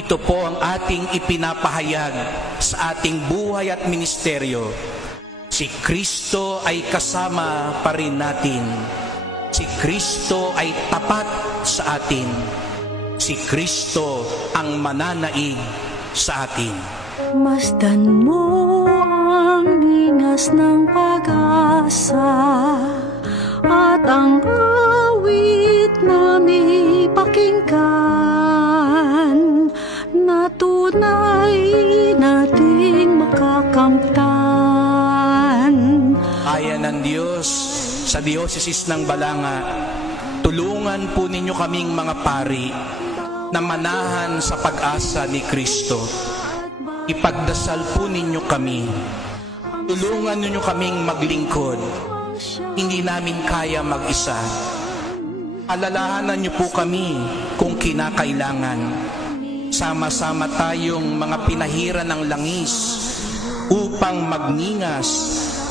Ito po ang ating ipinapahayag sa ating buhay at ministeryo. Si Kristo ay kasama pa rin natin. Si Kristo ay tapat sa atin. Si Kristo ang mananaig sa atin. Masdan mo ang ningas ng pag-asa at ang awit na may pakinggan na tunay nating makakamtan. Ayan ng Diyos sa Dioceses ng Balanga, tulungan po ninyo kaming mga pari na manahan sa pag-asa ni Kristo. Ipagdasal po ninyo kami. Tulungan ninyo kaming maglingkod. Hindi namin kaya mag-isa. Alalahanan niyo po kami kung kinakailangan. Sama-sama tayong mga pinahiran ng langis upang magningas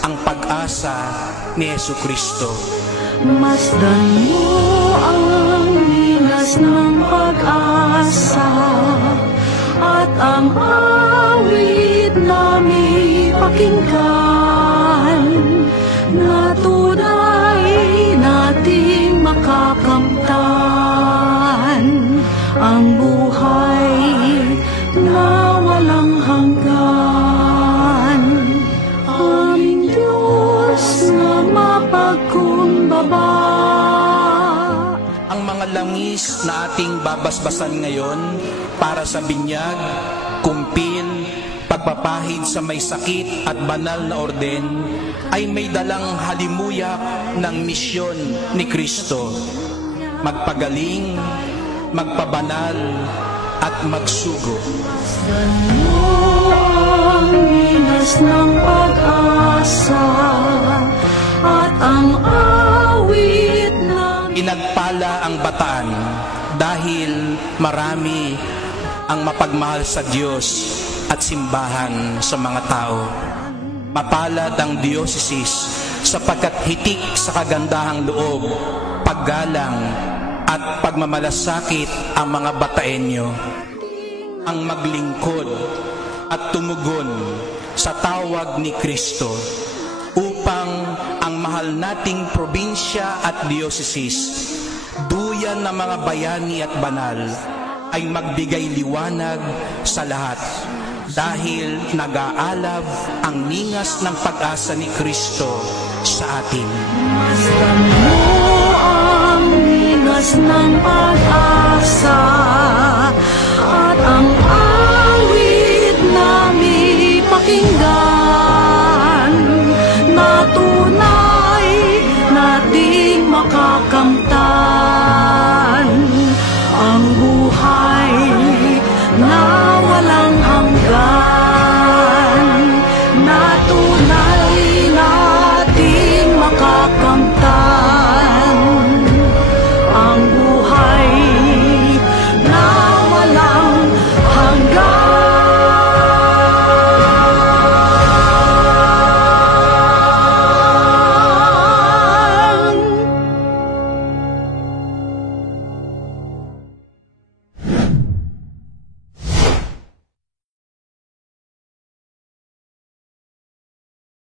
ang pag-asa ni Jesucristo. Masdan mo ang ningas ng pag-asa at ang awit na may pakinggan na tunay nating makakamtan ang buhay na walang hanggan. Aming Diyos na mapagkumbaba. Ang mga langis na ating babasbasan ngayon para sa binyag, kumpil, pagpapahid sa may sakit at banal na orden ay may dalang halimuyak ng misyon ni Kristo. Magpagaling, magpabanal, at magsugo. Masdan mo ang ningas ng pag-asa at ang awit na Inagpala ang bataan dahil marami ang mapagmahal sa Diyos at simbahan sa mga tao. Mapalad ang Dioceses sapagkat hitik sa kagandahang loob, paggalang at pagmamalasakit ang mga bataenyo. Ang maglingkod at tumugon sa tawag ni Kristo upang ang mahal nating probinsya at Dioceses, duyan ng mga bayani at banal, ay magbigay liwanag sa lahat dahil nag-aalab ang ningas ng pag-asa ni Kristo sa atin. Masdan mo ang ningas ng pag-asa